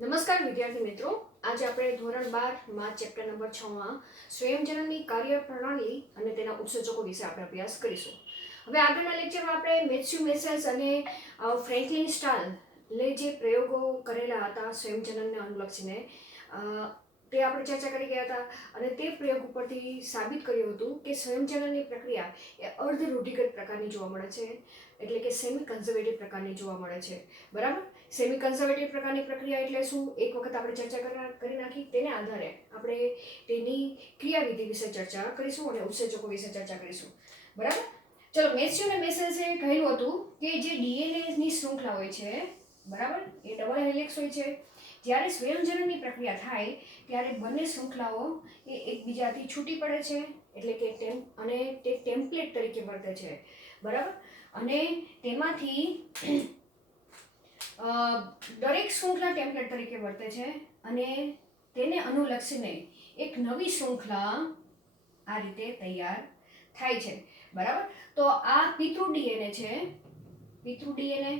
નમસ્કાર વિદ્યાર્થી મિત્રો, આજે આપણે ધોરણ 12 માં ચેપ્ટર નંબર 6 માં સ્વયંજનનની કાર્યપ્રણાલી અને તેના ઉત્સેચકો વિશે આપણે અભ્યાસ કરીશું. હવે આગળના લેક્ચરમાં આપણે મેથ્યુ મેસેલ્સ અને ફ્રેન્કલિન સ્ટાલે જે પ્રયોગો કરેલા હતા સ્વયંજનનને અનુલક્ષીને તે આપણે ચર્ચા કરી ગયા હતા અને તે પ્રયોગ ઉપરથી સાબિત કર્યું હતું કે સ્વયંજનનની પ્રક્રિયા એ અર્ધ રૂઢિગત પ્રકારની જોવા મળે છે, એટલે કે સેમી કન્ઝર્વેટિવ પ્રકારની જોવા મળે છે. બરાબર. સેમી કન્ઝર્વેટિવ પ્રકારની પ્રક્રિયા એટલે શું, એક વખત આપણે ચર્ચા કરી નાખી. તેને આધારે આપણે તેની ક્રિયાવિધિ વિશે ચર્ચા કરીશું અને ઉત્સેચકો વિશે ચર્ચા કરીશું. બરાબર. ચલો, મેથ્યુ અને મેસેલ્સે કહેલું હતું કે જે ડીએનએની શૃંખલા હોય છે, બરાબર, એ ડબલ હેલિક્સ હોય છે. જ્યારે સ્વયંજનનની પ્રક્રિયા થાય ત્યારે બંને શૃંખલાઓ એ એકબીજાથી છૂટી પડે છે, એટલે કે તે ટેમ્પલેટ તરીકે વર્તે છે. બરાબર. અને તેમાંથી દરેક શૃંખલા ટેમ્પલેટ તરીકે વર્તે છે અને તેને અનુલક્ષીને એક નવી શૃંખલા આ રીતે તૈયાર થાય છે. બરાબર. તો આ પિતૃ ડીએનએ છે, પિતૃ ડીએનએ.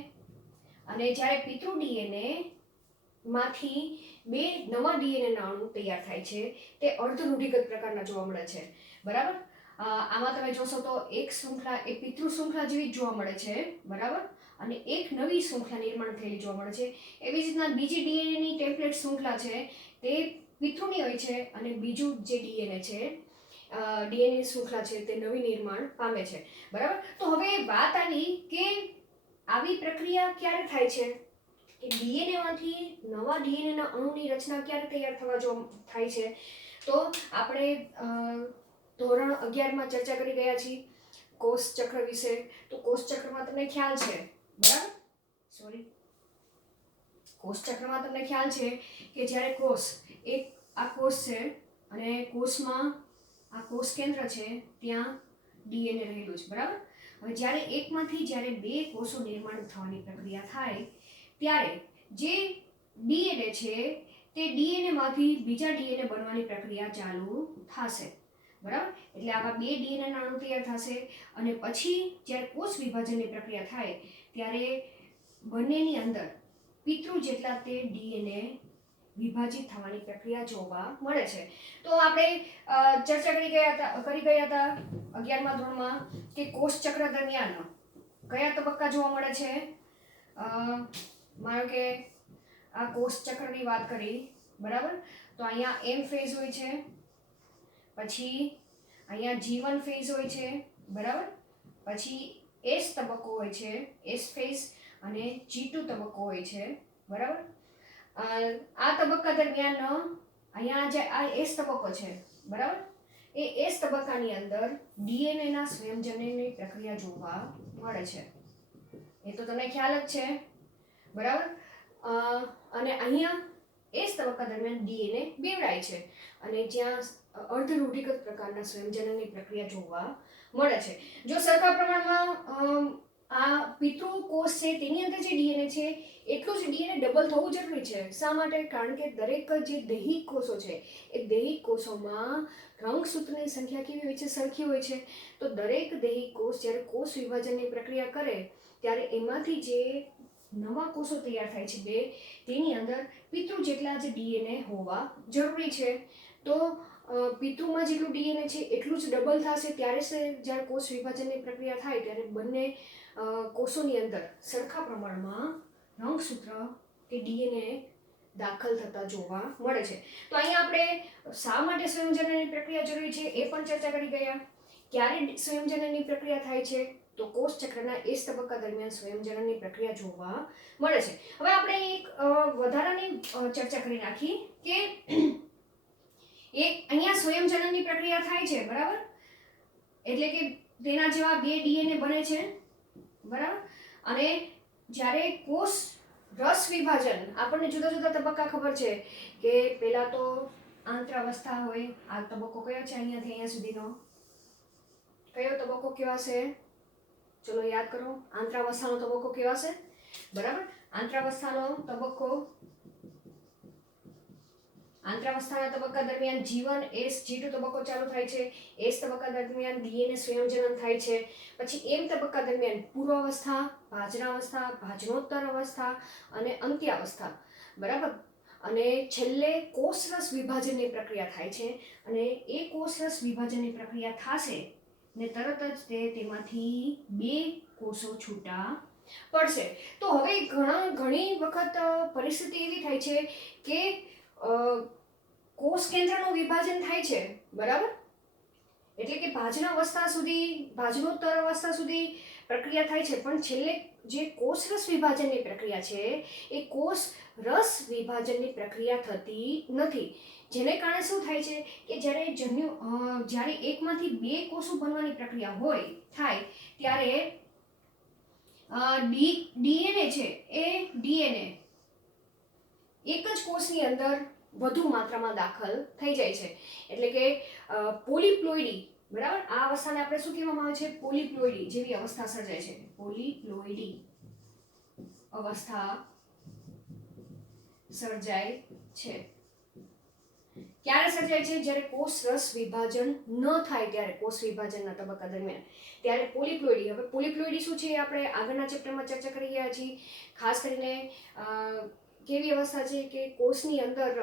અને જ્યારે પિતૃ ડીએનએ માંથી બે નવા ડીએનએના અણુ તૈયાર થાય છે, તે અર્ધ રૂઢિગત પ્રકારના જોવા મળે છે. બરાબર. આમાં તમે જોશો તો એક શૃંખલા એ પિતૃ શૃંખલા જેવી જોવા મળે છે. બરાબર. અને એક નવી શૃંખલા નિર્માણ થયેલી જોવા મળે છે. એવી જ રીતના બીજી ડીએનએની ટેમ્પલેટ શૃંખલા છે તે પિતૃની હોય છે અને બીજું જે ડીએનએ છે, ડીએનએ શૃંખલા છે, તે નવી નિર્માણ પામે છે. બરાબર. તો હવે વાત આવી કે આવી પ્રક્રિયા ક્યારે થાય છે, કે ડીએનએમાંથી નવા ડીએનએના અણુની રચના ક્યારે તૈયાર થાય છે. તો આપણે ધોરણ 11માં ચર્ચા કરી ગયા છીએ કોષ ચક્ર વિશે. તો કોષ ચક્રમાં તમને ખ્યાલ છે, બરાબર, કોષ ચક્રમાં તમને ખ્યાલ છે કે જ્યારે આ કોષ છે અને કોષમાં આ કોષ કેન્દ્ર છે, ત્યાં ડીએનએ રહેલું છે. બરાબર. હવે જ્યારે બે કોષો નિર્માણ થવાની પ્રક્રિયા થાય ત્યારે જે ડીએનએ છે તે ડીએનએ માંથી બીજા ડીએનએ બનવાની પ્રક્રિયા ચાલુ થશે. બરાબર. એટલે આવા બે ડીએનએના અણુ તૈયાર થશે અને પછી જ્યારે કોષ વિભાજનની પ્રક્રિયા થાય ત્યારે બંનેની અંદર પિતૃ જેટલા તે ડીએનએ વિભાજિત થવાની પ્રક્રિયા જોવા મળે છે. તો આપણે ચર્ચા કરી ગયા હતા 11મા ધોરણમાં કે કોષ ચક્ર દરમિયાન કયા તબક્કા જોવા મળે છે. માનો કે આ કોષ ચક્રની વાત કરી, બરાબર, તો અહીંયા એમ ફેઝ હોય છે, પછી અહીંયા G1 ફેઝ હોય છે, બરાબર, પછી S તબક્કો હોય છે, S ફેઝ, અને G2 તબક્કો હોય છે. બરાબર. આ તબક્કા દરમિયાન અહીંયા જે આ S તબક્કો છે, બરાબર, એ S તબક્કાની અંદર ડીએનએના સ્વયંજનનની પ્રક્રિયા જોવા મળે છે. એ તો તમને ખ્યાલ જ છે. બરાબર. અને અહીંયા S તબક્કા દરમિયાન ડીએનએ બેવડાય છે અને જ્યાં અર્ધ રૂઢિગત પ્રકારના સ્વયંજનનની પ્રક્રિયા જોવા મળે છે. જો સરખા પ્રમાણમાં આ પિતૃ કોષ છે તેની અંદર જે ડીએનએ છે એટલું જ ડીએનએ ડબલ થવું જરૂરી છે. શા માટે? કારણ કે દરેક જે દૈહિક કોષો છે એ દૈહિક કોષોમાં રંગસૂત્રની સંખ્યા કેવી હોય છે? સરખી હોય છે. તો દરેક દૈહિક કોષ જ્યારે કોષ વિભાજનની પ્રક્રિયા કરે ત્યારે એમાંથી જે નવા કોષો તૈયાર થાય છે તેની અંદર પિતૃ જેટલા જ ડીએનએ હોવા જરૂરી છે. તો પિતૃમાં જેટલું ડીએનએ છે એટલું જ ડબલ થશે ત્યારે જ્યારે કોષ વિભાજનની પ્રક્રિયા થાય ત્યારે બંને કોષોની અંદર સરખા પ્રમાણમાં રંગસૂત્ર કે ડીએનએ દાખલ થતા જોવા મળે છે. તો અહીંયા આપણે શા માટે સ્વયંજનનની પ્રક્રિયા જરૂરી છે એ પણ ચર્ચા કરી ગયા. ક્યારે સ્વયંજનનની પ્રક્રિયા થાય છે? તો કોષ ચક્રના S તબક્કા દરમિયાન સ્વયંજનનની પ્રક્રિયા જોવા મળે છે. હવે આપણે એક વધારાની ચર્ચા કરી નાખી કે અહીંયા સ્વયંજનનની પ્રક્રિયા થાય છે, બરાબર, એટલે કે તેના જેવા બે ડીએનએ બને છે, બરાબર, અને જ્યારે કોષ રસ વિભાજન, આપણને જુદા જુદા તબક્કા ખબર છે કે પહેલા તો આંતરાવસ્થા હોય. આ તબક્કો કયો છે? અહીંયાથી અહીંયા સુધીનો કયો તબક્કો કહેવાશે? ચલો યાદ કરો. આંતરાવસ્થાનો તબક્કો કહેવાશે, બરાબર. આંતરાવસ્થાના તબક્કા દરમિયાન G1 S G2 તબક્કો ચાલુ થાય છે. S તબક્કા દરમિયાન ડીએનએ સ્વયંજનન થાય છે. પછી M તબક્કા દરમિયાન પૂર્વાવસ્થા, ભાજનાવસ્થા, ભાજનોત્તર અવસ્થા અને અંત્યાવસ્થા, બરાબર. અને છેલ્લે કોષરસ વિભાજનની પ્રક્રિયા થાય છે અને એ કોષરસ વિભાજનની પ્રક્રિયા થશે ને તરત જ તેમાંથી 2 કોષો છૂટા પડશે. તો હવે ઘણી વખત પરિસ્થિતિ એવી થાય છે કે કોષ કેન્દ્રનું વિભાજન થાય છે, બરાબર, એટલે કે ભાજનોત્તર અવસ્થા સુધી પ્રક્રિયા થાય છે, પણ છેલ્લે જે કોષરસ વિભાજનની પ્રક્રિયા છે એ કોષ રસ વિભાજનની પ્રક્રિયા થતી નથી. જેને કારણે શું થાય છે કે જ્યારે એકમાંથી 2 કોષો બનવાની પ્રક્રિયા થાય ત્યારે ડીએનએ છે એ ડીએનએ એક જ કોષની અંદર વધુ માત્રામાં દાખલ થઈ જાય છે, એટલે કે પોલીપ્લોઇડી, બરાબર. આ અવસ્થાને આપણે શું કહેવામાં આવે છે? પોલીપ્લોઇડી જેવી અવસ્થા સર્જાય છે. પોલીપ્લોઇડી અવસ્થા સર્જાય છે. ક્યારે સર્જાય છે? જ્યારે કોષ રસ વિભાજન ન થાય ત્યારે, કોષ વિભાજનના તબક્કા દરમિયાન ત્યારે પોલીપ્લોઇડી. હવે પોલીપ્લોઇડી શું છે આપણે આગળના ચેપ્ટરમાં ચર્ચા કરી રહ્યા છીએ. ખાસ કરીને કેવી અવસ્થા છે કે કોષની અંદર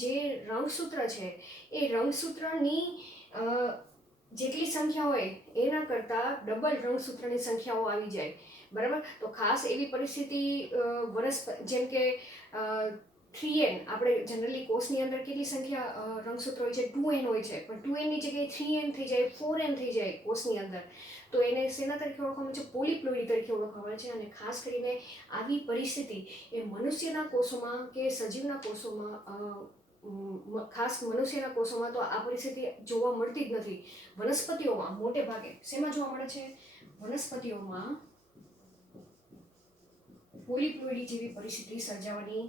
જે રંગસૂત્ર છે એ રંગસૂત્રની જેટલી સંખ્યા હોય એના કરતાં ડબલ રંગસૂત્રની સંખ્યાઓ આવી જાય, બરાબર. તો ખાસ એવી પરિસ્થિતિ જેમ કે 3n, આપણે જનરલી કોષની અંદર કેટલી સંખ્યા રંગસૂત્ર હોય છે? 2n હોય છે, પણ 2n ની જગ્યાએ 3n થઈ જાય, 4n થઈ જાય કોષની અંદર, તો એને શેના તરીકે ઓળખવામાં આવે છે? પોલીપ્લોઇડી તરીકે ઓળખવામાં આવે છે. અને ખાસ કરીને આવી પરિસ્થિતિ એ મનુષ્યના કોષોમાં કે સજીવના કોષોમાં, ખાસ મનુષ્યના કોષોમાં તો આ પરિસ્થિતિ જોવા મળતી જ નથી. વનસ્પતિઓમાં મોટે ભાગે શેમાં જોવા મળે છે? વનસ્પતિઓમાં પોલીપ્લોઇડી જેવી પરિસ્થિતિ સર્જાવાની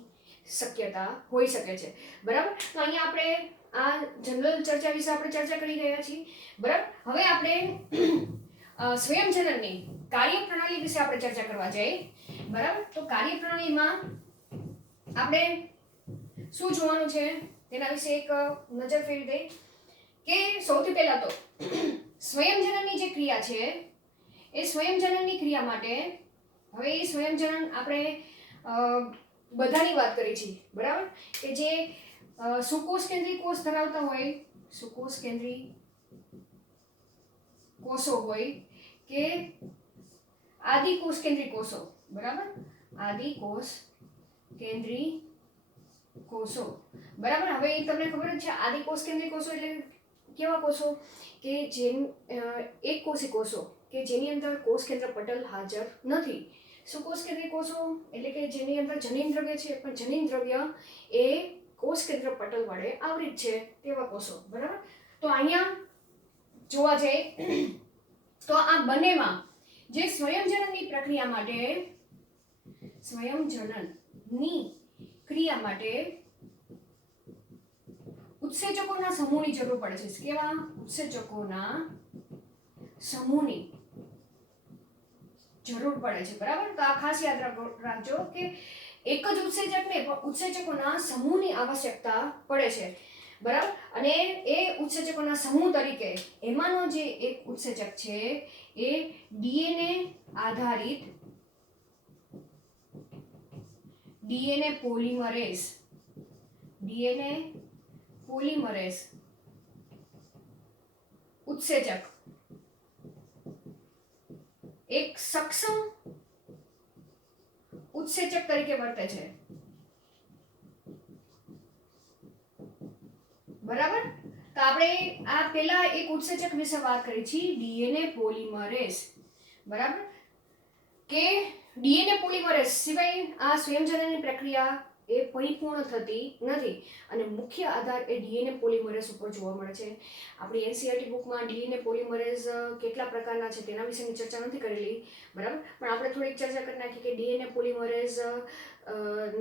શક્યતા હોઈ શકે છે, બરાબર. તો અહીંયા આપણે આ જનરલ ચર્ચા વિશે આપણે ચર્ચા કરી રહ્યા છીએ, બરાબર. હવે આપણે સ્વયંજનનની કાર્યપ્રણાલી વિશે આપણે ચર્ચા કરવા જઈએ, બરાબર. તો કાર્યપ્રણાલીમાં આપણે શું જોવાનું છે તેના વિશે એક નજર ફેરવી દઈએ કે સૌથી પહેલા તો સ્વયંજનનની જે ક્રિયા છે એ સ્વયંજનનની ક્રિયા માટે, હવે એ સ્વયંજનન આપણે બધાની વાત કરી છે, બરાબર, કે જે સુકોષ કેન્દ્રી કોષ ધરાવતા હોય, સુકોષ કેન્દ્રી કોષો હોય કે આદિકોષ કેન્દ્રી કોષો, બરાબર, આદિકોષ કેન્દ્રી કોષો, બરાબર. હવે તમને ખબર જ છે આદિકોષ કેન્દ્રી કોષો એટલે કેવા કોષો કે એક કોષી કોષો કે જેની અંદર કોષ કેન્દ્ર પટલ હાજર નથી. સુકોષ કેન્દ્રી કોષો એટલે કે જેની અંદર જનીન દ્રવ્ય છે પણ જનીન દ્રવ્ય એ કોષ કેન્દ્ર પટલ વડે આવૃત છે તેવા કોષો, બરાબર. તો અહીંયા જોવા જઈએ તો આ બંનેમાં જે સ્વયંજનનની પ્રક્રિયા માટે, સ્વયંજનનની ક્રિયા માટે ઉત્સેચકોના સમૂહની જરૂર પડે છે. કેવા? ઉત્સેચકોના સમૂહની જરૂર પડે છે, બરાબર. તો આ ખાસ યાદ રાખજો કે એક જ ઉત્સેચકને ઉત્સેચકોના સમૂહની આવશ્યકતા પડે છે, બરાબર. અને એ ઉત્સેચકોના સમૂહ તરીકે એમાંનો જે એક ઉત્સેચક છે એ ડીએનએ આધારિત ડીએનએ પોલિમરેઝ ઉત્સેચક, એક સક્ષમ ઉત્સેચક તરીકે વર્તે છે, બરાબર. તો આપણે આ પહેલા એક ઉત્સેચક વિશે વાત કરી છે, ડીએનએ પોલિમરેઝ, બરાબર, કે ડીએનએ પોલિમરેઝ સિવાય આ સ્વયંજનનની પ્રક્રિયા એ પરિપૂર્ણ થતી નથી અને મુખ્ય આધાર એ ડીએનએ પોલિમરેઝ ઉપર જોવા મળે છે. આપણી એનસીઈઆરટી બુકમાં ડીએનએ પોલિમરેઝ કેટલા પ્રકારના છે તેના વિશેની ચર્ચા નથી કરેલી, બરાબર, પણ આપણે થોડીક ચર્ચા કરી નાખી કે ડીએનએ પોલિમરેઝ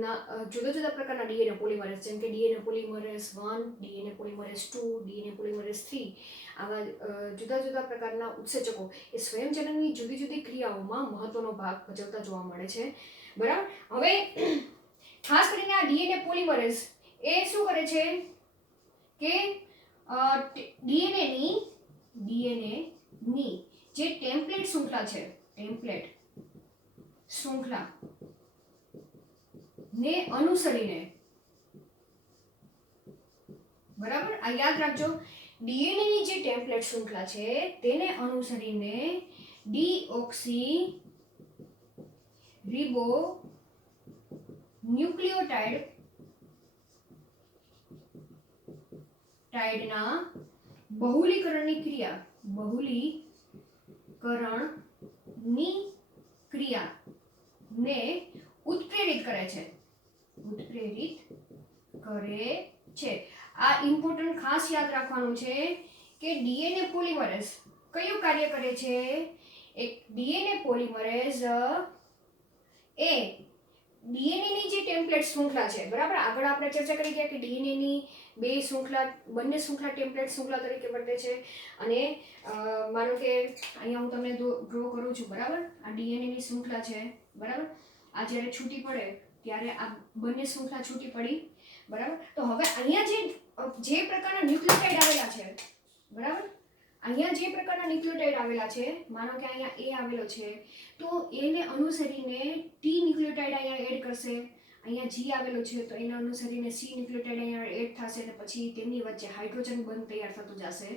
ના જુદા જુદા પ્રકારના ડીએનએ પોલિમરેઝ, જેમ કે DNA polymerase 1, DNA polymerase 2, DNA polymerase 3, આવા જુદા જુદા પ્રકારના ઉત્સેચકો એ સ્વયંજનનની જુદી જુદી ક્રિયાઓમાં મહત્વનો ભાગ ભજવતા જોવા મળે છે, બરાબર. હવે ખાસ કરીને આ ડીએનએ પોલિમરેઝ એ શું કરે છે કે ડીએનએની જે ટેમ્પલેટ શૃંખલા છે, ટેમ્પલેટ શૃંખલા ને અનુસરીને બરાબર, આ યાદ રાખજો. ડીએનએ ની જે ટેમ્પલેટ શૃંખલા છે તેને અનુસરીને ડીઓક્સી રિબો ન્યુક્લિયોટાઇડના બહુલીકરણની ક્રિયાને ઉત્પ્રેરિત કરે છે. આ ઇમ્પોર્ટન્ટ ખાસ યાદ રાખવાનું છે કે ડીએનએ પોલિમરેઝ કયું કાર્ય કરે છે? એક ડીએનએ પોલિમરેઝ એ ડીએનએ ની જે ટેમ્પલેટ શૃંખલા છે, બરાબર, આગળ આપણે ચર્ચા કરી ગયા કે ડીએનએ ની બંને શૃંખલા ટેમ્પલેટ શૃંખલા તરીકે વર્તે છે. અને માનો કે અહીંયા હું તમને ડ્રો કરું છું, બરાબર, આ ડીએનએ ની શૃંખલા છે, બરાબર, આ જ્યારે છૂટી પડે ત્યારે આ બંને શૃંખલા છૂટી પડી, બરાબર. તો હવે અહીંયા જે પ્રકારના ન્યુક્લિયોટાઇડ આવેલા છે, બરાબર, અહીંયા જે પ્રકારના ન્યુક્લિયોટાઇડ આવેલા છે, માનો કે અહીંયા એ આવેલો છે, તો એને અનુસરીને ટી ન્યુક્લિયોટાઇડ અહીંયા એડ કરશે. અહીંયા જી આવેલો છે તો એને અનુસરીને સી ન્યુક્લિયોટાઇડ અહીંયા એડ થશે અને પછી તેમની વચ્ચે હાઇડ્રોજન બંધ તૈયાર થતું જશે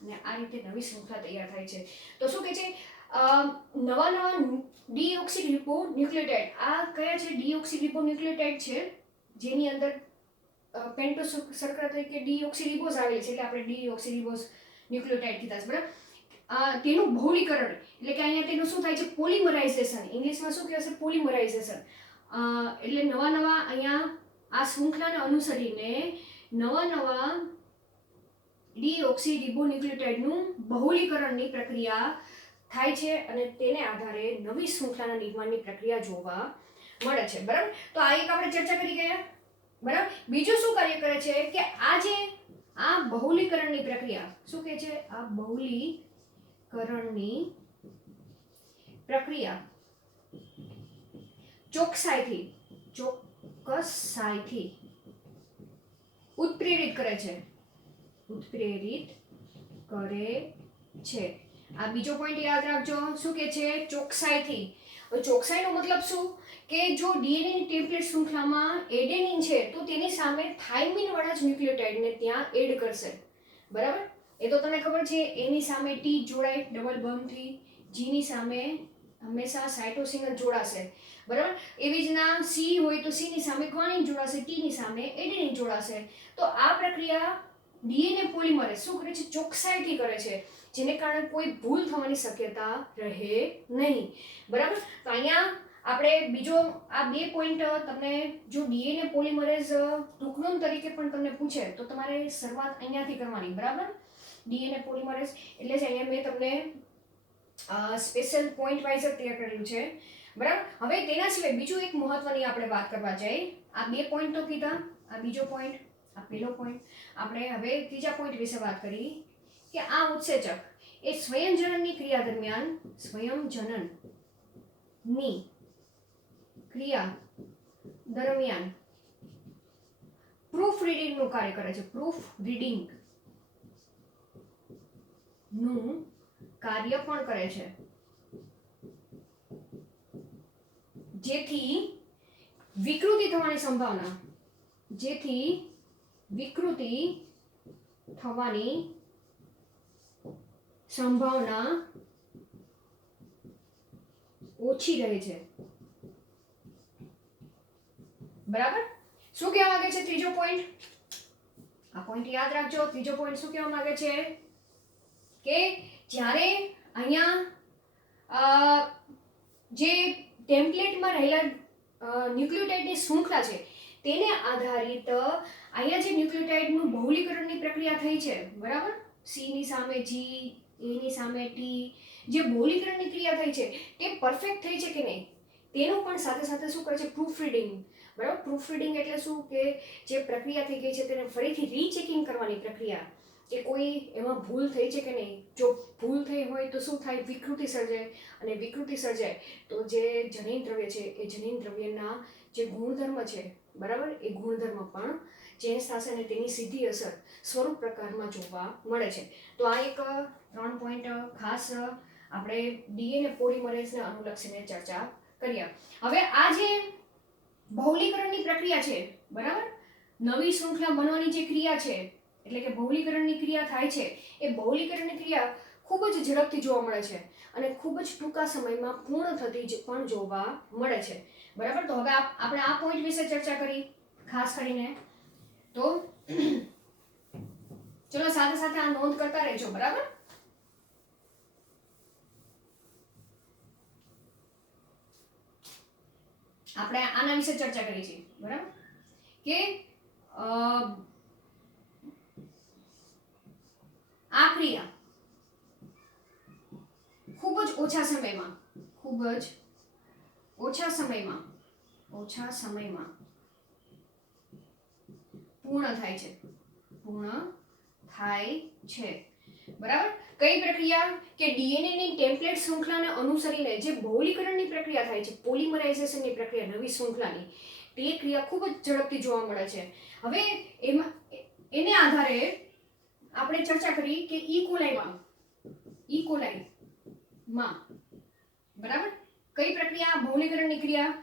અને આ રીતે નવી શૃંખલા તૈયાર થાય છે. તો શું કહે છે? નવા ડીઓક્સીરિબોન્યુક્લિયોટાઇડ, આ કયા છે? ડીઓક્સીરિબોન્યુક્લિયોટાઇડ છે જેની અંદર પેન્ટોસ શર્કરા તરીકે ડીઓક્સીરિબોઝ આવેલી છે, એટલે આપણે ડીઓક્સીરિબોઝ ન્યુક્લિયોટાઇડ કીધા છે, બરાબર. તેનું બહુલીકરણ એટલે કે અહીંયા તેનું શું થાય છે? પોલિમરાઇઝેશન. ઇંગ્લિશમાં શું કહેવાય છે? પોલિમરાઇઝેશન. એટલે નવા અહીંયા આ શૃંખલાને અનુસરીને નવા ડીઓક્સીરિબોન્યુક્લિયોટાઇડનું બહુલીકરણની પ્રક્રિયા થાય છે અને તેને આધારે નવી શૃંખલાના નિર્માણની પ્રક્રિયા જોવા મળે છે, બરાબર. તો આ એક આપણે ચર્ચા કરી ગયા, બરાબર. બીજું શું કાર્ય કરે છે કે આ બહુલીકરણની પ્રક્રિયા શું કહે છે? આ બહુલીકરણની પ્રક્રિયા ચોકસાઈથી ઉત્પ્રેરિત કરે છે. આ બીજો પોઈન્ટ યાદ રાખજો. શું કે છે? ચોકસાઈથી. ચોકસાઈનો મતલબ શું? કે જો ડીએનએ ની ટેમ્પલેટ શૃંખલામાં એડેનિન છે તો તેની સામે થાઇમિન વાળા જ ન્યુક્લિયોટાઇડને ત્યાં એડ કરશે, બરાબર. એ તો તમને ખબર છે. એની સામે ટી જોડાય ડબલ બોન્ડથી, જીની સામે હંમેશા સાઇટોસિન જ જોડાશે, બરાબર. એવી જ ના સી હોય તો સીની સામે ગ્વાનિન જોડાશે, ટીની સામે એડેનિન જોડાશે. તો આ પ્રક્રિયા ડીએનએ પોલિમરેઝ શું કરે છે? ચોકસાઈથી કરે છે, જેને કારણે કોઈ ભૂલ થવાની શક્યતા રહે નહીં, બરાબર. તો અહીંયા આપણે બીજો આ બે પોઈન્ટ તમને જો ડીએનએ પોલિમરેઝ ટૂંકનોમ તરીકે પણ તમને પૂછે તો તમારે શરૂઆત અહીંયાથી કરવાની, બરાબર. ડીએનએ પોલિમરેઝ એટલે જ અહીંયા મેં તમને સ્પેશિયલ પોઈન્ટ વાઇઝ તૈયાર કરેલું છે, બરાબર. હવે તેના સિવાય બીજું એક મહત્વની આપણે વાત કરવા જઈએ. આ બે પોઈન્ટ તો કીધા, આ બીજો પોઈન્ટ, આ પહેલો પોઈન્ટ. આપણે હવે ત્રીજા પોઈન્ટ વિશે વાત કરી કે આ ઉત્સેચક એ સ્વયંજનનની ક્રિયા દરમિયાન પ્રૂફ રીડિંગનું કાર્ય કરે છે. પ્રૂફ રીડિંગનું કાર્ય પણ કરે છે, જેથી વિકૃતિ થવાની સંભાવના ઓછી રહે છે, બરાબર. શું કહેવા માંગે છે? ત્રીજો પોઈન્ટ, આ પોઈન્ટ યાદ રાખજો. ત્રીજો પોઈન્ટ શું કહેવા માંગે છે કે જ્યારે અહીંયા જે ટેમ્પલેટમાં રહેલા ન્યુક્લિયોટાઇડની શૃંખલા છે તેને આધારિત અહીંયા જે ન્યુક્લિયોટાઇડનું બહુલીકરણની પ્રક્રિયા થઈ છે, બરાબર. સીની સામે જી, એની સામે ટી, જે બહુલીકરણની ક્રિયા થઈ છે તે પરફેક્ટ થઈ છે કે નહીં તેનું પણ સાથે સાથે શું કરે છે? પ્રૂફ રીડિંગ, બરાબર. પ્રૂફ રીડિંગ એટલે શું? કે જે પ્રક્રિયા થઈ ગઈ છે તેને ફરીથી રીચેકિંગ કરવાની પ્રક્રિયા, કે કોઈ એમાં ભૂલ થઈ છે કે નહીં. જો ભૂલ થઈ હોય તો શું થાય? વિકૃતિ સર્જાય, અને વિકૃતિ સર્જાય તો જે જનીન દ્રવ્ય છે એ જનીન દ્રવ્યના જે ગુણધર્મ છે, બરાબર, એ ગુણધર્મ પણ ચેન્જ થશે અને તેની સીધી અસર સ્વરૂપ પ્રકારમાં જોવા મળે છે. તો આ એક 3 પોઈન્ટ ખાસ આપણે ડીએનએ પોલિમરેઝને અનુલક્ષીને ચર્ચા કર્યા. હવે આ જે બહુલીકરણની પ્રક્રિયા છે, બરાબર, નવી શૃંખલા બનવાની જે ક્રિયા છે એટલે કે બહુલીકરણની ક્રિયા થાય છે એ બહુલીકરણની ક્રિયા ખૂબ જ ઝડપથી જોવા મળે છે અને ખૂબ જ ટૂંકા સમયમાં પૂર્ણ થતી પણ જોવા મળે છે. બરાબર, તો હવે આપણે આ પોઈન્ટ વિશે ચર્ચા કરી ખાસ કરીને. તો ચલો સાથે સાથે આ નોંધ કરતા રહેજો. બરાબર, આપણે આના વિશે ચર્ચા કરી છે. બરાબર, કે આ ક્રિયા ખૂબ જ ઓછા સમયમાં પૂર્ણ થાય છે. બરાબર, કઈ પ્રક્રિયા કે ડીએનએ ની ટેમ્પલેટ શૃંખલાને અનુસરીને જે બહુલીકરણની પ્રક્રિયા થાય છે, પોલિમરાઇઝેશનની પ્રક્રિયા નવી શૃંખલાની, તે ક્રિયા ખૂબ જ ઝડપથી જોવા મળે છે. હવે એને આધારે આપણે ચર્ચા કરી કે ઈકોલાઈમાં બરાબર કઈ પ્રક્રિયા બહુલીકરણની ક્રિયા.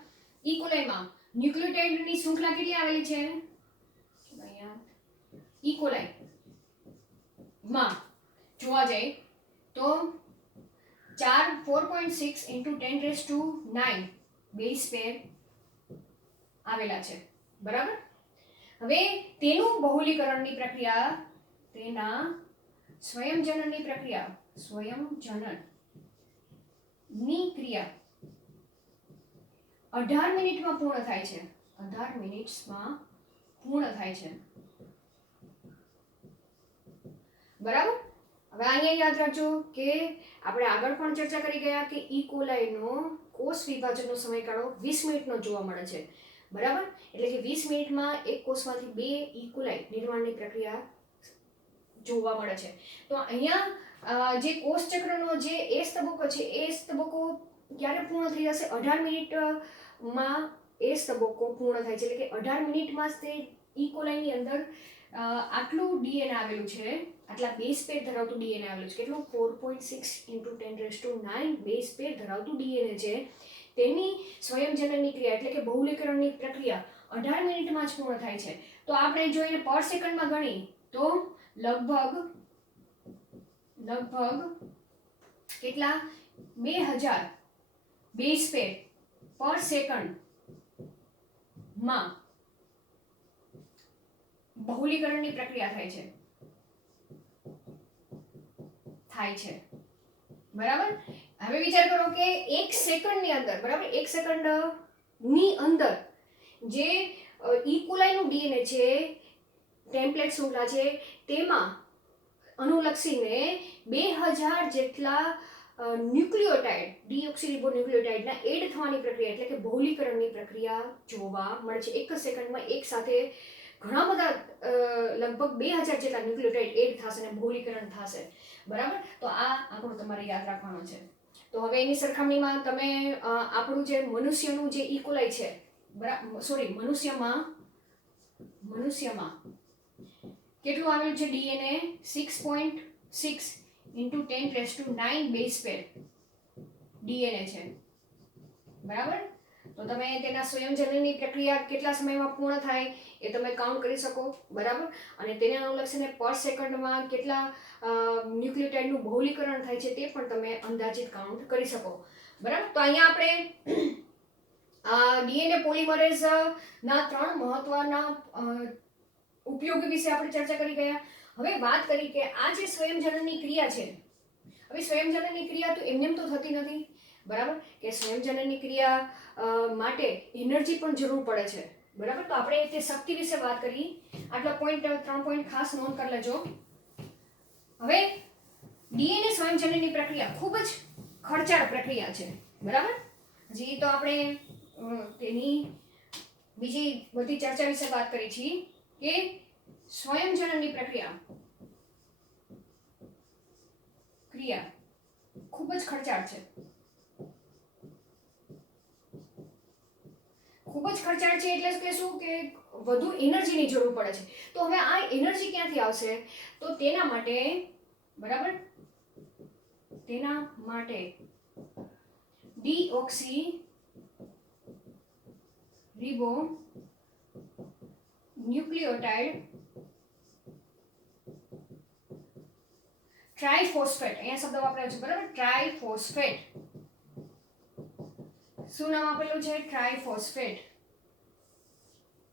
ઈકોલાઈમાં ન્યુક્લિયોટાઇડની શૃંખલા કેટલી આવેલી છે? ઈકોલાઈમાં જોવા જાય તો 4.6 × 10⁹ બેઝ પેર આવેલા છે. બરાબર, હવે તેનું બહુલીકરણની પ્રક્રિયા, તેના સ્વયંજનનની ક્રિયા 18 મિનિટમાં પૂર્ણ થાય છે. 18 મિનિટ્સમાં પૂર્ણ થાય છે. બરાબર, હવે અહીંયા યાદ રાખજો કે આપણે આગળ પણ ચર્ચા કરી ગયા કે ઈકોલાઈનો કોષ વિભાજનનો સમયગાળો 20 મિનિટનો જોવા મળે છે. બરાબર, એટલે કે 20 મિનિટમાં એક કોષમાંથી 2 ઈકોલાઈ નિર્માણની પ્રક્રિયા જોવા મળે છે. તો અહીંયા જે કોષ ચક્રનો જે એસ તબક્કો છે, એસ તબક્કો ક્યારે પૂર્ણ થઈ જશે? 18 મિનિટમાં એસ તબક્કો પૂર્ણ થાય છે. એટલે કે 18 મિનિટમાં જ તે ઈકોલાઈની અંદર આટલું ડીએનએ આવેલું છે, આટલા બેઝ પેર ધરાવતું ડીએનએ આવેલું છે. કેટલું? 4.6 × 10⁹ બેઝ પેર ધરાવતું ડીએનએ છે. તેની સ્વયંજનનની ક્રિયા એટલે કે બહુલીકરણની પ્રક્રિયા 18 મિનિટમાં જ પૂર્ણ થાય છે. તો આપણે જો એને પર સેકન્ડમાં ગણી તો લગભગ કેટલા? 2000 બેઝ પેર પર સેકન્ડમાં બહુલીકરણની પ્રક્રિયા થાય છે. બરાબર, હવે વિચાર કરો કે 1 સેકન્ડની અંદર, બરાબર, 1 સેકન્ડની અંદર જે ઈકોલાઈનું ડીએનએ છે, ટેમ્પલેટ શૃંખલા છે, તેમાં અનુલક્ષીને 2000 જેટલા ન્યુક્લિયોટાઇડ, ડીઓક્સીરિબોન્યુક્લિયોટાઇડના એડ થવાની પ્રક્રિયા એટલે કે બહુલીકરણની પ્રક્રિયા જોવા મળે છે. એક જ સેકન્ડમાં એક સાથે ઘણા બધા લગભગ 2000 જેટલા ન્યુક્લિયોટાઇડ એડ થશે અને બહુલીકરણ થશે. બરાબર, તો આ આંકડો તમારે યાદ રાખવાનો છે. તો હવે એની સરખામણીમાં તમે આપણું જે મનુષ્યનું જે ઈકોલાઈ છે, મનુષ્યમાં કેટલું આવેલું છે ડીએનએ? 6.6 × 10⁹ બેઝ પેર ડીએનએ છે. બરાબર, તો તમે તેના સ્વયંજનનની પ્રક્રિયા કેટલા સમયમાં પૂર્ણ થાય એ તમે કાઉન્ટ કરી શકો. બરાબર, અને તેને અનુલક્ષીને પર સેકન્ડમાં કેટલા ન્યુક્લિયોટાઇડનું બહુલીકરણ થાય છે તે પણ તમે અંદાજિત કાઉન્ટ કરી શકો. બરાબર, તો અહીંયા આપણે ડીએનએ પોલિમરેઝ ના 3 મહત્વના ઉપયોગ વિશે આપણે ચર્ચા કરી ગયા. હવે વાત કરી કે આ જે સ્વયંજનનની ક્રિયા છે, હવે સ્વયંજનનની ક્રિયા તો એમનેમ તો થતી નથી. બરાબર, કે સ્વયંજનનની ક્રિયા માટે એનર્જી પણ જરૂર પડે છે. બરાબર, તો આપણે તે શક્તિ વિશે વાત કરી. આટલા પોઈન્ટ 3 પોઈન્ટ ખાસ નોંધ કરી લેજો. હવે ડીએનએ સ્વયંજનનની પ્રક્રિયા ખૂબ જ ખર્ચાળ પ્રક્રિયા છે. બરાબર, હજી તો આપણે તેની બીજી બધી ચર્ચા વિશે વાત કરી છે કે સ્વયંજનનની પ્રક્રિયા ખૂબ જ ખર્ચાળ છે. ખૂબ જ ખર્ચાળ છે એટલે કે શું કે વધુ એનર્જીની જરૂર પડે છે. તો હવે આ એનર્જી ક્યાંથી આવશે? તો તેના માટે, બરાબર, તેના માટે ડીઓક્સીરિબોન્યુક્લિયોટાઇડ ટ્રાયફોસ્ફેટ, અહીંયા શબ્દ વાપર્યો છે બરાબર, ટ્રાયફોસ્ફેટ. શું નામ આપેલું છે? ટ્રાયફોસ્ફેટ,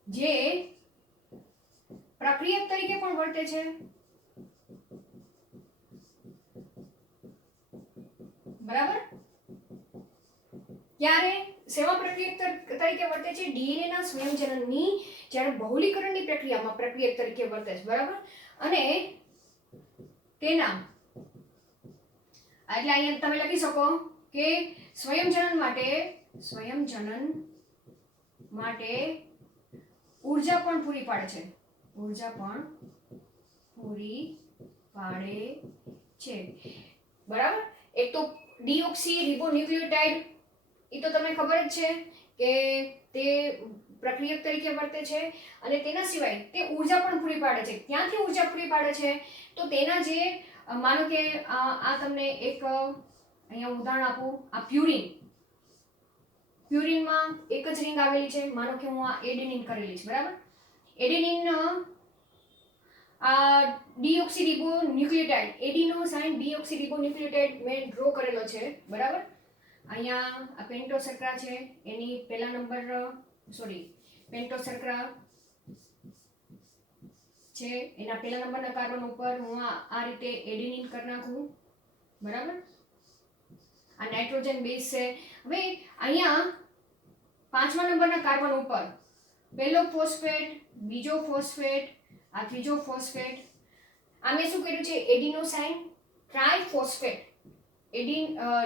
જે પ્રક્રિયક તરીકે પણ વર્તે છે. બરાબર. ક્યારે સેવા પ્રક્રિયક તરીકે વર્તે છે? ડીએનએ ના સ્વયંજનનની જ્યારે બહુલીકરણની પ્રક્રિયામાં પ્રક્રિયક તરીકે વર્તે છે. બરાબર. અને તેના એટલે અહીંયા તમે લખી શકો કે સ્વયંજનન માટે ઊર્જા પણ પૂરી પાડે છે. ઊર્જા પણ પૂરી પાડે છે. બરાબર. એક તો ડીઓક્સી રિબોન્યુક્લિયોટાઇડ, એ તો તમને ખબર જ છે કે તે પ્રક્રિયક તરીકે વર્તે છે. અને તેના સિવાય તે ઊર્જા પણ પૂરી પાડે છે. ક્યાંથી ઊર્જા પૂરી પાડે છે? તો તેના જે માનો કે આ તમને એક અહીંયા ઉદાહરણ આપું, આ પ્યુરિનમાં એક જ રિંગ આવેલી છે. માનો કે હું આ એડેનિન કરેલી છે. બરાબર. એડેનિન આ ડીઓક્સીરિબોન્યુક્લિયોટાઇડ, એડિનોસાઇન ડીઓક્સીરિબોન્યુક્લિયોટાઇડ મેં ડ્રો કરેલો છે. બરાબર. અહીંયા આ પેન્ટોસર્કરા છે, એની પહેલા નંબર પેન્ટોસર્કરા છે, એના પહેલા નંબરના કાર્બન ઉપર હું આ રીતે એડેનિન કરી નાખું. બરાબર. આ નાઇટ્રોજન બેઝ છે. હવે અહીંયા 5મા નંબરના કાર્બન ઉપર પહેલો ફોસ્ફેટ, બીજો ફોસ્ફેટ, આ ત્રીજો ફોસ્ફેટ. આ મેં શું કર્યું છે? એડિનોસાઇન ટ્રાયફોસ્ફેટ,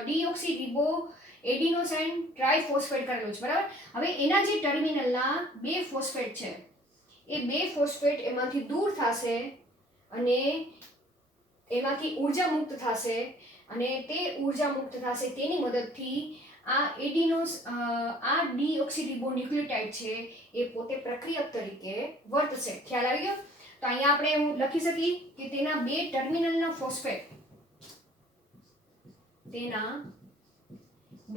ડીઓક્સીરિબો એડિનોસાઇન ટ્રાયફોસ્ફેટ કરેલું છે. બરાબર. હવે એના જે ટર્મિનલના 2 ફોસ્ફેટ છે, એ 2 ફોસ્ફેટ એમાંથી દૂર થશે અને એમાંથી ઊર્જા મુક્ત થશે. અને તે ઊર્જા મુક્ત થશે તેની મદદથી આ ડીઓક્સીરિબોન્યુક્લિયોટાઇડ છે એ પોતે પ્રક્રિયક તરીકે વર્તશે. ખ્યાલ આવી ગયો? તો અહીંયા આપણે એવું લખી શકીએ કે તેના 2 ટર્મિનલના ફોસ્ફેટ, તેના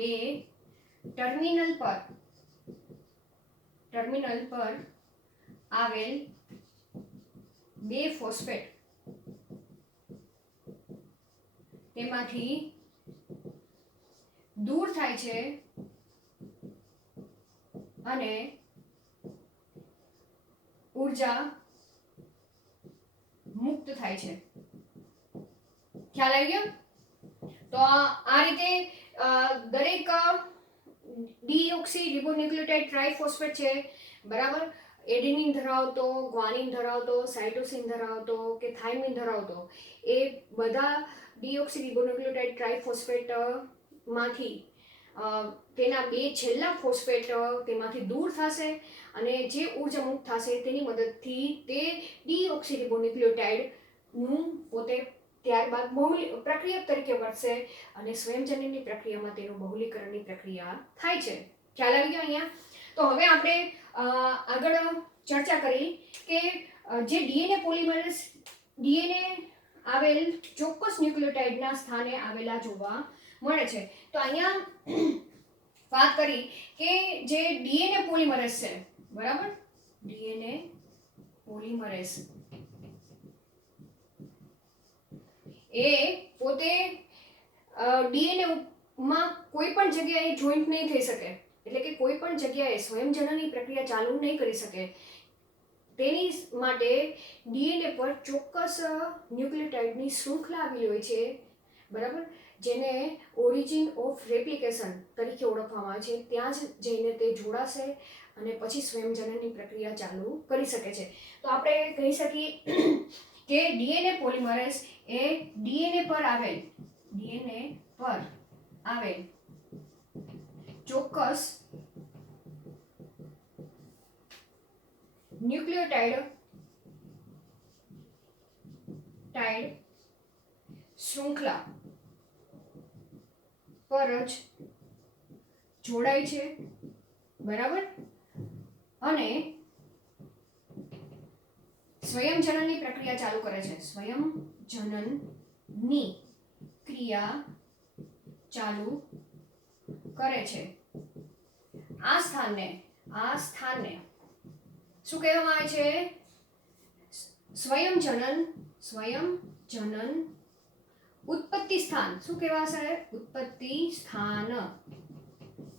2 ટર્મિનલ પર આવેલ 2 ફોસ્ફેટ તેમાંથી દૂર થાય છે અને ઊર્જા મુક્ત થાય છે. ખ્યાલ આવી ગયો? તો આ રીતે દરેક ડીઓક્સીરિબોન્યુક્લિયોટાઇડ ટ્રાયફોસ્ફેટ છે. બરાબર. એડેનિન ધરાવતો, ગ્વાનિન ધરાવતો, સાઇટોસિન ધરાવતો કે થાઇમિન ધરાવતો, એ બધા ડીઓક્સીરિબોન્યુક્લિયોટાઇડ ટ્રાયફોસ્ફેટ માંથી તેના 2 છેલ્લા ફોસ્ફેટ તેમાંથી દૂર થશે અને જે ઊર્જા મુક્ત થશે તેની મદદથી તે ડીઓક્સીરિબોન્યુક્લિયોટાઇડનું પોતે ત્યારબાદ પ્રક્રિયક તરીકે વર્તશે અને સ્વયંજનનની પ્રક્રિયામાં તેનું બહુલીકરણની પ્રક્રિયા થાય છે. ખ્યાલ આવી ગયો અહીંયા? તો હવે આપણે આગળ ચર્ચા કરી કે જે ડીએનએ પોલિમરેઝ, ડીએનએ આવેલ ચોક્કસ ન્યુક્લિયોટાઇડના સ્થાને આવેલા જોવા મળે છે. તો અહીંયા વાત કરી કે જે ડીએનએ પોલિમરેઝ છે. બરાબર. ડીએનએ પોલિમરેઝ એ પોતે ડીએનએ માં કોઈ પણ જગ્યાએ જોઈન્ટ નહીં થઈ શકે, એટલે કે કોઈ પણ જગ્યાએ સ્વયંજનનની પ્રક્રિયા ચાલુ નહીં કરી શકે. તેની માટે ડીએનએ પર ચોક્કસ ન્યુક્લિયોટાઇડની શૃંખલા આવેલી હોય છે. બરાબર. જેને ઓરિજિન ઓફ રેપ્લિકેશન તરીકે ઓળખવામાં આવે છે. ત્યાં જ જઈને તે જોડાશે અને પછી સ્વયંજનનની પ્રક્રિયા ચાલુ કરી શકે છે. તો આપણે કહી શકીએ કે ડીએનએ પોલિમરેઝ એ ડીએનએ પર આવેલ ચોક્કસ ન્યુક્લિયોટાઇડ શૃંખલા પર જ જોડાય છે. બરાબર. અને સ્વયંજનનની પ્રક્રિયા ચાલુ કરે છે. સ્વયંજનનની ક્રિયા ચાલુ કરે છે. આ સ્થાનને શું કહેવામાં આવે છે? સ્વયંજનન ઉત્પત્તિ સ્થાન શું કહેવાશે? ઉત્પત્તિ સ્થાન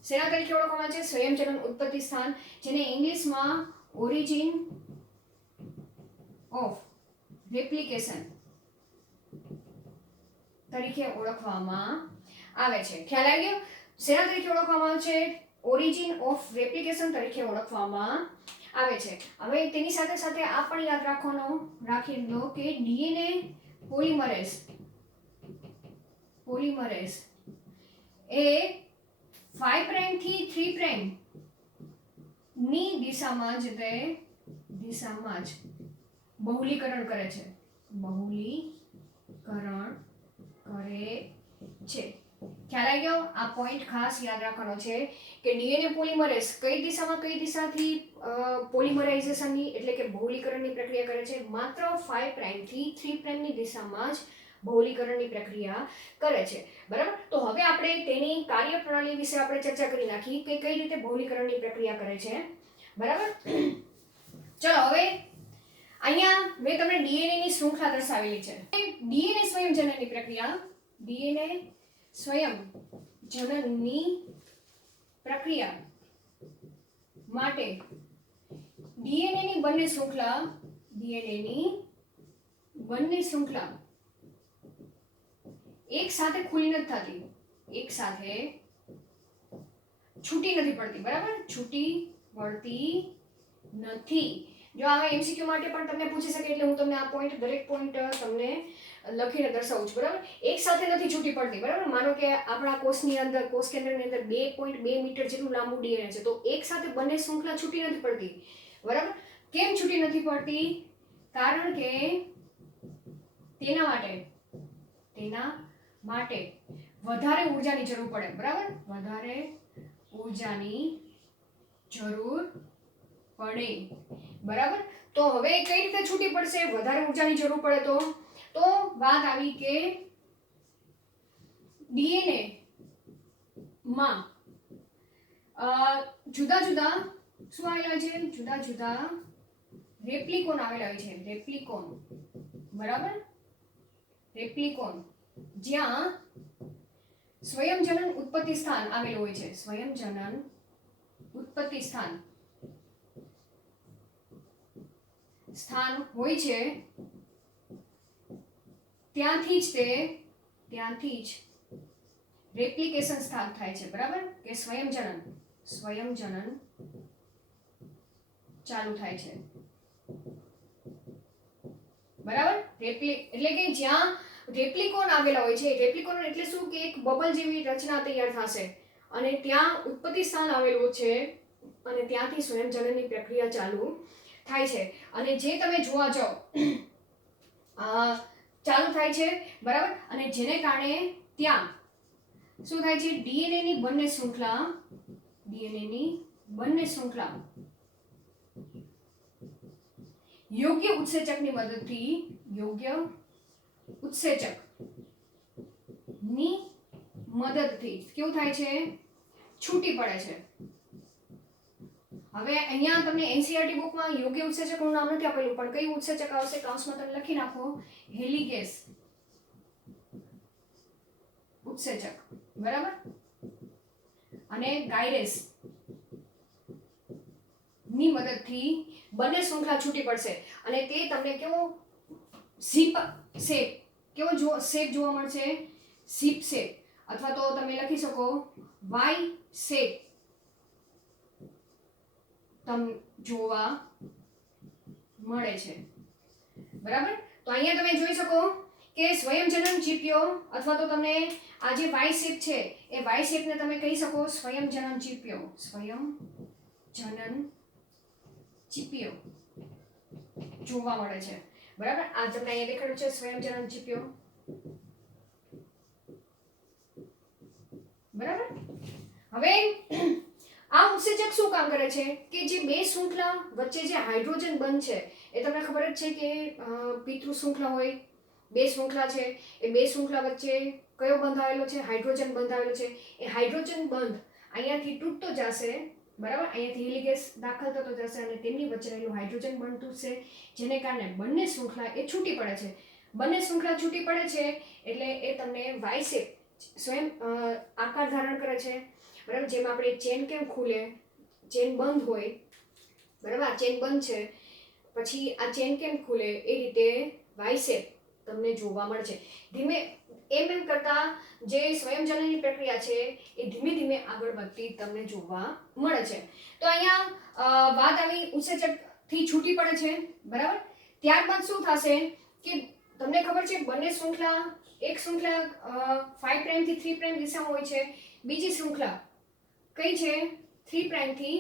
શેના તરીકે ઓળખવામાં છે? સંયોજન ઉત્પત્તિ સ્થાન, જેને ઇંગ્લિશમાં ઓરિજિન ઓફ રેપ્લિકેશન તરીકે ઓળખવામાં આવે છે. ખ્યાલ આવી ગયો? શેના તરીકે ઓળખવામાં આવે છે? ઓરિજિન ઓફ રેપ્લિકેશન તરીકે ઓળખવામાં આવે છે. હવે તેની સાથે સાથે આ પણ યાદ રાખી લો કે ડીએનએ પોલિમરેઝ એ 5 પ્રાઇમ થી 3 પ્રાઇમ ની દિશામાં જ બહુલીકરણ કરે છે. ખ્યાલ આવી ગયો? આ પોઈન્ટ ખાસ યાદ રાખવાનો છે કે ડીએનએ પોલિમરેઝ કઈ દિશાથી પોલિમરાઇઝેશનની એટલે કે બહુલીકરણની પ્રક્રિયા કરે છે? માત્ર 5 પ્રાઇમ થી 3 પ્રાઇમની દિશામાં જ બહુલીકરણની પ્રક્રિયા કરે છે. બરાબર? તો હવે આપણે તેની કાર્યપ્રણાલી વિશે આપણે ચર્ચા કરી નાખી કે કઈ રીતે બહુલીકરણની પ્રક્રિયા કરે છે. બરાબર? ચલો હવે અહીંયા મેં તમને ડીએનએ ની શૃંખલા દર્શાવેલી છે. ડીએનએ સ્વયંજનનની પ્રક્રિયા માટે ડીએનએ ની બંને શૃંખલા એક સાથે ખુલી નથી થતી, એક સાથે છૂટી નથી પડતી. બરાબર? છૂટી પડતી નથી. જો આવા એમસીક્યુ માટે પણ તમને પૂછી શકે એટલે હું તમને આ પોઈન્ટ દરેક પોઈન્ટ તમને લખીને દર્શાવું છું. બરાબર? એક સાથે નથી છૂટી પડતી. બરાબર? માનો કે આપણા કોષની અંદર કોષ કેન્દ્રની અંદર 2.2 મીટર જેટલું લાંબુ ડીએનએ છે, તો એક સાથે બંને શૃંખલા છૂટી નથી પડતી. બરાબર? કેમ છૂટી નથી પડતી? કારણ કે તેના માટે વધારે ઊર્જાની જરૂર પડે. બરાબર? વધારે ઊર્જાની જરૂર પડે. બરાબર? તો હવે કઈ રીતે છૂટી પડશે? વધારે ઊર્જાની જરૂર પડે તો વાત આવી કે ડીએનએ માં જુદા જુદા શું આવેલા છે? જુદા જુદા રેપ્લિકોન આવેલા હોય છે. બરાબર? રેપ્લિકોન જ્યાં સ્વયંજનન ઉત્પત્તિ સ્થાન આવેલું હોય છે. સ્વયંજનન ઉત્પત્તિ સ્થાન હોય છે, ત્યાંથી જ રેપ્લિકેશન સ્થાન થાય છે. બરાબર? કે સ્વયંજનન ચાલુ થાય છે. બરાબર? એટલે કે જ્યાં રેપ્લિકોન આવેલા હોય છે, રેપ્લિકોન એટલે શું કે એક બબલ જેવી રચના તૈયાર થશે અને ત્યાં ઉત્પત્તિ સ્થાન આવેલું છે અને ત્યાંથી સ્વયંજનનની પ્રક્રિયા ચાલુ થાય છે. અને જે તમે જોવા જાઓ ચાલુ થાય છે. બરાબર? અને જેને કારણે ત્યાં શું થાય છે? ડીએનએ ની બંને શૃંખલા યોગ્ય ઉત્સેચકની મદદથી કેવું થાય છે? છૂટી પડે છે. હવે અહીંયા તમને એનસીઈઆરટી બુકમાં યોગ્ય ઉત્સેચકનું નામ નથી આપેલું, પણ કઈ ઉત્સેચક આવશે કૌંસમાં તમે લખી નાખો, હેલિકેસ ઉત્સેચક. બરાબર? અને ગાયરેસ ની મદદથી બંને શૃંખલા છૂટી પડશે અને તે તમને કેવો ઝીપ શેપ જોવા મળશે? ઝીપ શેપ, અથવા તો તમે લખી શકો વાય શેપ જોવા મળે છે. બરાબર? તો અહીંયા તમે જોઈ શકો કે સ્વયંજનન ચીપિયો અથવા તો તમને આ જે વાય શેપ છે એ વાય શેપને તમે કહી શકો સ્વયંજનન ચીપિયો જોવા મળે છે. બરાબર? આ તમને અહીંયા દેખાડ્યું છે સ્વયંજનન ચીપિયો. બરાબર? હવે આ ઉત્સેચક શું કામ કરે છે કે જે બે શૃંખલા વચ્ચે જે હાઇડ્રોજન બંધ છે, એ તમને ખબર જ છે કે પિતૃ શૃંખલા હોય, બે શૃંખલા છે, એ બે શૃંખલા વચ્ચે કયો બંધ આવેલો છે? હાઇડ્રોજન બંધ આવેલો છે. એ હાઇડ્રોજન બંધ અહીંયાથી તૂટતો જશે. બરાબર? અહીંયાથી હેલિકેસ દાખલ થતો જશે અને તેમની વચ્ચે રહેલું હાઇડ્રોજન બંધ તૂટશે, જેને કારણે બંને શૃંખલા એ છૂટી પડે છે. બંને શૃંખલા છૂટી પડે છે એટલે એ તમને વાય શેપ સ્વયં આકાર ધારણ કરે છે, બરાબર. જેમ આપણે ચેન કેમ ખુલે, ચેન બંધ હોય, બરાબર, ચેન બંધ છે પછી આ ચેન કેમ ખુલે, એ રીતે વાય શેપ તમને જોવા મળે છે. ધીમે એમ કરતા જે સ્વયંજનનની પ્રક્રિયા છે એ ધીમે ધીમે આગળ વધતી તમને જોવા મળે છે. તો અહીંયા વાત આવી ઉત્સેચકથી છૂટી પડે છે, બરાબર. ત્યારબાદ શું થશે કે તમને ખબર છે બંને શૃંખલા, એક શૃંખલા 5 પ્રાઇમ થી 3 પ્રાઇમ દિશામાં હોય છે, બીજી શૃંખલા કઈ છે 3 પ્રાઇમ થી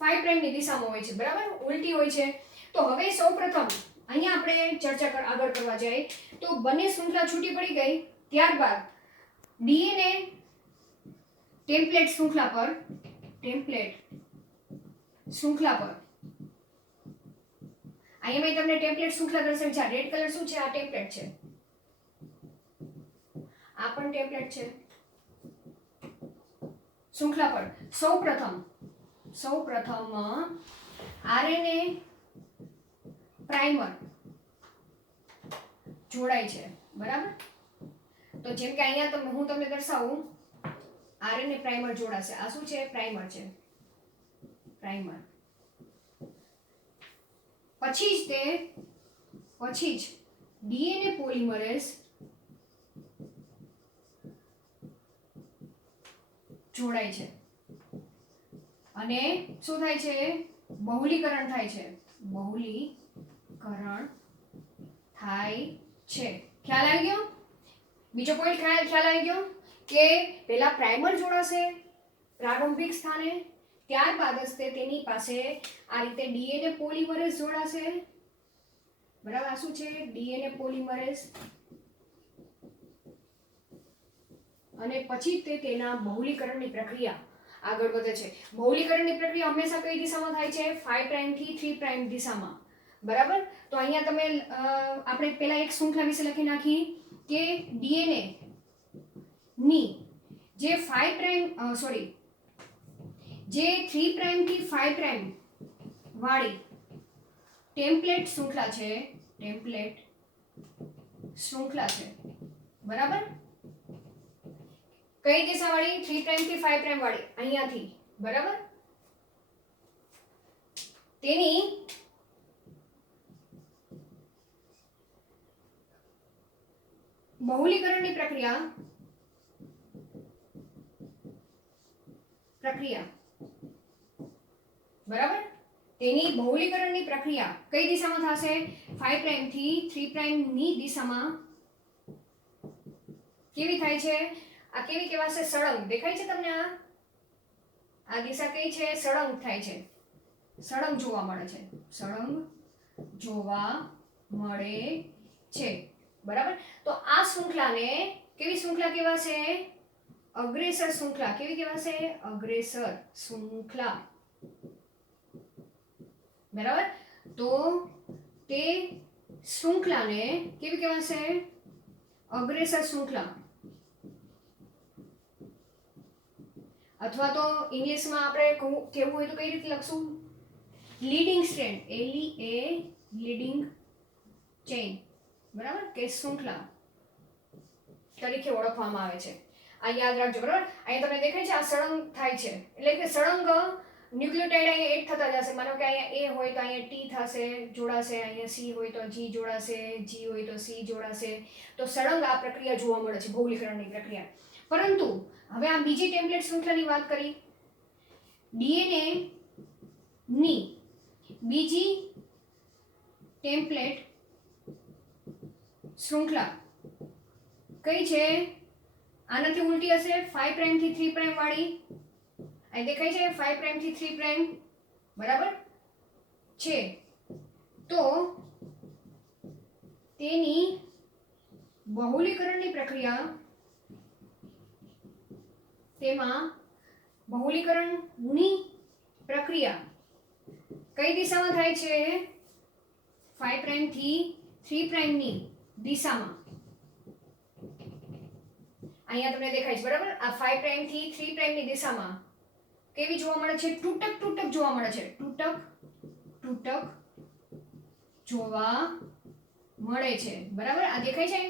5 પ્રાઇમની દિશામાં હોય છે, બરાબર, ઉલટી હોય છે. તો હવે સૌપ્રથમ અહીંયા આપણે ચર્ચા આગળ કરવા જઈએ તો બંને શૃંખલા છૂટી પડી ગઈ, ત્યારબાદ ડીએનએ ટેમ્પલેટ શૃંખલા પર અહીંયા મેં તમને ટેમ્પલેટ શૃંખલા દર્શાવી છે. રેડ કલર શું છે? આ ટેમ્પલેટ છે, આ પણ ટેમ્પલેટ છે. શૃંખલા પર સૌપ્રથમ આરએનએ પ્રાઇમર જોડાય છે, બરાબર. તો જેમ કે અહીંયા હું તમને દર્શાવું, આરએનએ પ્રાઇમર જોડાશે. આ શું છે? પ્રાઇમર છે, પ્રાઇમર. પછી જ ડીએનએ પોલિમરેઝ જોડાય છે અને શું થાય છે? બહુલીકરણ થાય છે. ખ્યાલ આવી ગયો? બીજો પોઈન્ટ ખ્યાલ આવી ગયો કે પહેલા પ્રાઇમર જોડાશે પ્રારંભિક સ્થાને, ત્યારબાદ જ તેની પાસે આ રીતે ડીએનએ પોલિમરેઝ જોડાશે, બરાબર. આ શું છે? DNA polymerase. અને પછી તે તેના બહુલીકરણની પ્રક્રિયા આગળ વધે છે. બહુલીકરણની પ્રક્રિયા હંમેશા કઈ દિશામાં થાય છે? 5 પ્રાઇમ થી 3 પ્રાઇમ દિશામાં, બરાબર. તો અહીંયા તમે આપણે પહેલા એક શૃંખલા વિશે લખી નાખી કે ડીએનએ ની જે 5 પ્રાઇમ જે 3 પ્રાઇમ થી 5 પ્રાઇમ વાળી ટેમ્પલેટ શૃંખલા છે, બરાબર. કઈ દિશા વાળી? 3 પ્રાઇમ થી 5 પ્રાઇમ વાળી, અહીંયાથી, બરાબર. તેની બહુલીકરણની પ્રક્રિયા બરાબર. તેની બહુલીકરણની પ્રક્રિયા કઈ દિશામાં થશે? 5 પ્રાઇમ થી 3 પ્રાઇમ ની દિશામાં. કેવી થાય છે? આ કેવી કહેવાશે? સળંગ. દેખાય છે તમને? આ દિશા કઈ છે? સળંગ થાય છે, સળંગ જોવા મળે છે, બરાબર. તો આ શૃંખલાને કેવી શૃંખલા કહેવાશે? અગ્રેસર શૃંખલા. કેવી કહેવાશે? અગ્રેસર શૃંખલા, બરાબર. તો તે શૃંખલાને કેવી કહેવાશે? અગ્રેસર શૃંખલા. અથવા તો ઇંગ્લિશમાં આપણે કહેવું હોય તો કઈ રીતે લખશું? લીડિંગ સ્ટ્રેન્ડ, લીડિંગ ચેઇન, બરાબર, કે શૃંખલા તરીકે ઓળખવામાં આવે છે. આ યાદ રાખજો, બરાબર. અહીંયા તમને દેખાય છે આ સળંગ થાય છે, એટલે કે સળંગ ન્યુક્લિયોટાઇડ અહીંયા એક થતા જશે. માનો કે અહીંયા A હોય તો અહીંયા T થશે, જોડાશે, અહીંયા C હોય તો G જોડાશે, G હોય તો C જોડાશે. તો સળંગ આ પ્રક્રિયા જોવા મળે છે, બહુલીકરણની પ્રક્રિયા. પરંતુ હવે આ બીજી ટેમ્પલેટ શૃંખલાની વાત કરી. ડીએનએ ની બીજી ટેમ્પલેટ શૃંખલા કઈ છે? આનાથી ઉલટી હશે, 5 પ્રાઇમ થી 3 પ્રાઇમ વાળી. અહીં દેખાય છે 5 પ્રાઇમ થી 3 પ્રાઇમ, બરાબર છે. તો તેની બહુલીકરણની પ્રક્રિયા, તેમાં બહુલીકરણની પ્રક્રિયા કઈ દિશામાં થાય છે? 5 પ્રાઇમ થી 3 પ્રાઇમની દિશામાં. અહીંયા તમને દેખાય છે, બરાબર. આ 5 પ્રાઇમ થી 3 પ્રાઇમની દિશામાં કેવી જોવા મળે છે? તૂટક જોવા મળે છે, તૂટક જોવા મળે છે, બરાબર. આ દેખાય છે,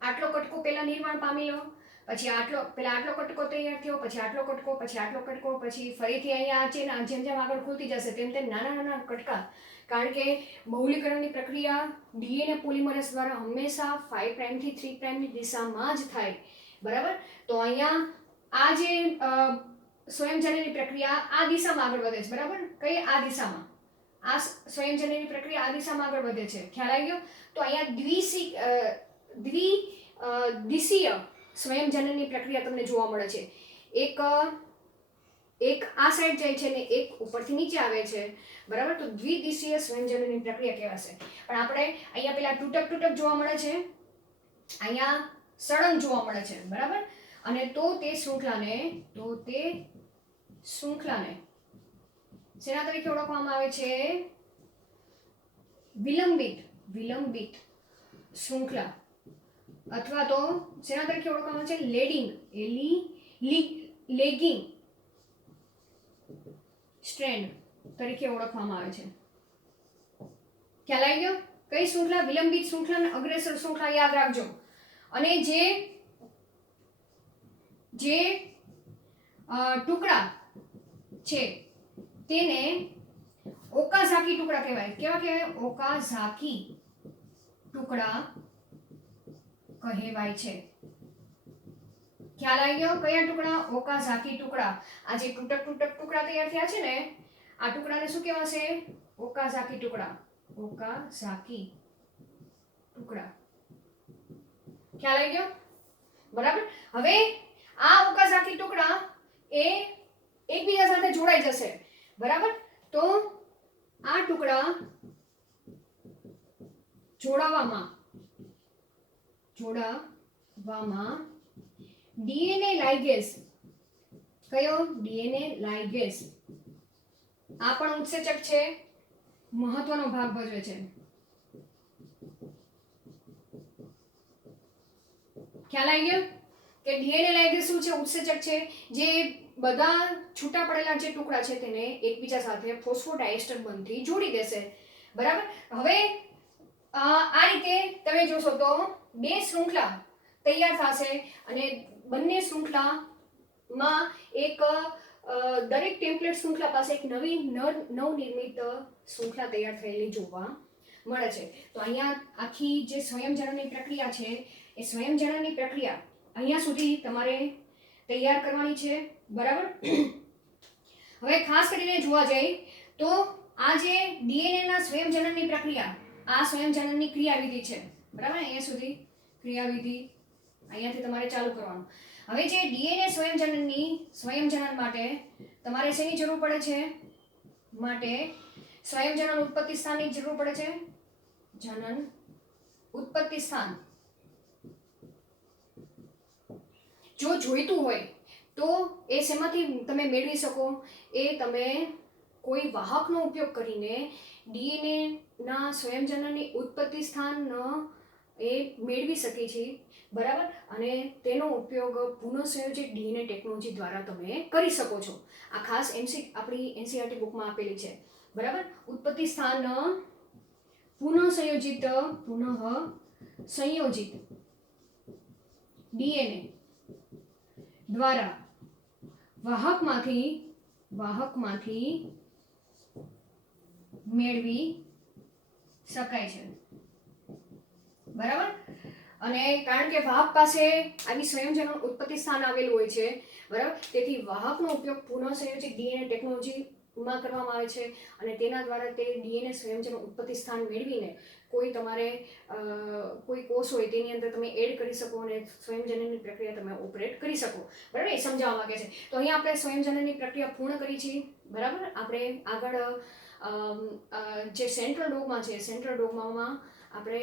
આટલો કટકો પહેલા નિર્માણ પામી લો, પછી આટલો કટકો તૈયાર થયો, પછી આટલો કટકો, પછી આટલો કટકો, પછી ફરીથી અહીંયા છે ને જેમ જેમ આગળ ખુલતી જશે તેમ તેમ નાના નાના કટકા, કારણ કે બહુલીકરણની પ્રક્રિયા ડીએનએ પોલિમરેઝ દ્વારા હંમેશા 5 પ્રાઇમથી 3 પ્રાઇમની દિશામાં જ થાય, બરાબર. તો અહીંયા આ જે સ્વયંજનની પ્રક્રિયા આ દિશામાં આગળ વધે છે, બરાબર. કઈ આ દિશામાં, આ સ્વયંજનની પ્રક્રિયા આ દિશામાં આગળ વધે છે, ખ્યાલ આવી ગયો. તો અહીંયા દ્વિદિશીય સ્વયંજનની પ્રક્રિયા તમને જોવા મળે છે. એક આ સાઈડ જાય છે ને એક ઉપરથી નીચે આવે છે, બરાબર. તો દ્વિદિશીય સ્વયંજનની પ્રક્રિયા કહેવાશે. પણ આપણે અહીંયા પેલા તૂટક જોવા મળે છે, અહીંયા સળંગ જોવા મળે છે, બરાબર. અને તો તે શૃંખલાને શેના તરીકે ઓળખવામાં આવે છે? વિલંબિત શૃંખલા, અથવા તો શેના તરીકે ઓળખવામાં આવે છે? લેગિંગ સ્ટ્રેન્ડ તરીકે ઓળખવામાં આવે છે. ખ્યાલ આવી ગયો? કઈ શૃંખલા? વિલંબિત શૃંખલા અને અગ્રેસર શૃંખલા યાદ રાખજો. અને જે ટુકડા છે તેને ઓકાઝાકી ટુકડા કહેવાય. કેવા કહેવાય? ઓકાઝાકી ટુકડા કહેવાય છે. ખ્યાલ આવી ગયો? કયા ટુકડા? ઓકાઝાકી ટુકડા. આ જે તૂટક ટુકડા તૈયાર થયા છે ને, આ ટુકડાને શું કહેવાશે? ઓકાઝાકી ટુકડા. ઓકાઝાકી ટુકડા. ખ્યાલ આવી ગયો? બરાબર. હવે આ ઓકાઝાકી ટુકડા એ એકબીજા સાથે જોડાઈ જશે, બરાબર. તો આ ટુકડા જોડાવામાં ડીએનએ લાઇગેઝ, કયો? DNA ligase. આ પણ ઉત્સેચક છે, મહત્વનો ભાગ ભજવે છે. ખ્યાલ આવી ગયો કે ડીએનએ લાઇગેઝ શું છે? ઉત્સેચક છે, જે બધા છૂટા પડેલા જે ટુકડા છે તેને એકબીજા સાથે ફોસ્ફોડાયસ્ટર બંધથી જોડી દેશે, બરાબર. હવે આ રીતે તમે જોશો તો બે શૃંખલા તૈયાર થશે અને બંને શૃંખલામાં દરેક ટેમ્પલેટ શૃંખલા પાસે એક નવનિર્મિત શૃંખલા તૈયાર થયેલી જોવા મળે છે. તો અહીંયા આખી જે સ્વયંજનનની પ્રક્રિયા છે એ સ્વયંજનનની પ્રક્રિયા અહીંયા સુધી તમારે તૈયાર કરવાની છે, બરાબર. હવે ખાસ કરીને જોવા જઈએ તો આ જે ડીએનએના સ્વયંજનનની પ્રક્રિયા, આ સ્વયંજનનની ક્રિયાવિધિ છે, બરાબર. અહીંયા સુધી ક્રિયાવિધિ અહીંયાથી તમારે ચાલુ કરવાનું. હવે જે ડીએનએ સ્વયંજનન માટે તમારે શેની જરૂર પડે છે? માટે સ્વયંજનન ઉત્પત્તિ સ્થાનની જરૂર પડે છે. જનન ઉત્પત્તિ સ્થાન જો જોઈતું હોય તો એ શેમાંથી તમે મેળવી શકો? એ તમે કોઈ વાહકનો ઉપયોગ કરીને ડીએનએ ના સ્વયંજનનની ઉત્પત્તિ સ્થાન એ મેળવી શકે છે, બરાબર. અને તેનો ઉપયોગ પુનઃસંયોજિત ડીએનએ ટેકનોલોજી દ્વારા તમે કરી શકો છો. આ ખાસ આપણી એનસીઈઆરટી બુકમાં આપેલી છે, બરાબર. ઉત્પત્તિ સ્થાન પુનઃસંયોજિત ડીએનએ દ્વારા વાહકમાંથી મેળવી શકાય છે, બરાબર. અને કારણ કે વાહક પાસે આવી સ્વયંજનન ઉત્પત્તિ સ્થાન આવેલું હોય છે, બરાબર. તેથી વાહકનો ઉપયોગ પુનઃસંયોજિત ડીએનએ ટેકનોલોજીમાં કરવામાં આવે છે અને તેના દ્વારા તે ડીએનએ સ્વયંજનન ઉત્પત્તિ સ્થાન મેળવીને કોઈ કોષ હોય તેની અંદર તમે એડ કરી શકો અને સ્વયંજનનની પ્રક્રિયા તમે ઓપરેટ કરી શકો, બરાબર. એ સમજાવવા માંગે છે. તો અહીંયા આપણે સ્વયંજનનની પ્રક્રિયા પૂર્ણ કરી છે, બરાબર. આપણે આગળ જે સેન્ટ્રલ ડોગમામાં આપણે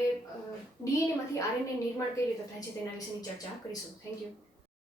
ડીએનએમાંથી આરએનએ નિર્માણ કઈ રીતે થાય છે તેના વિશેની ચર્ચા કરીશું. Thank you.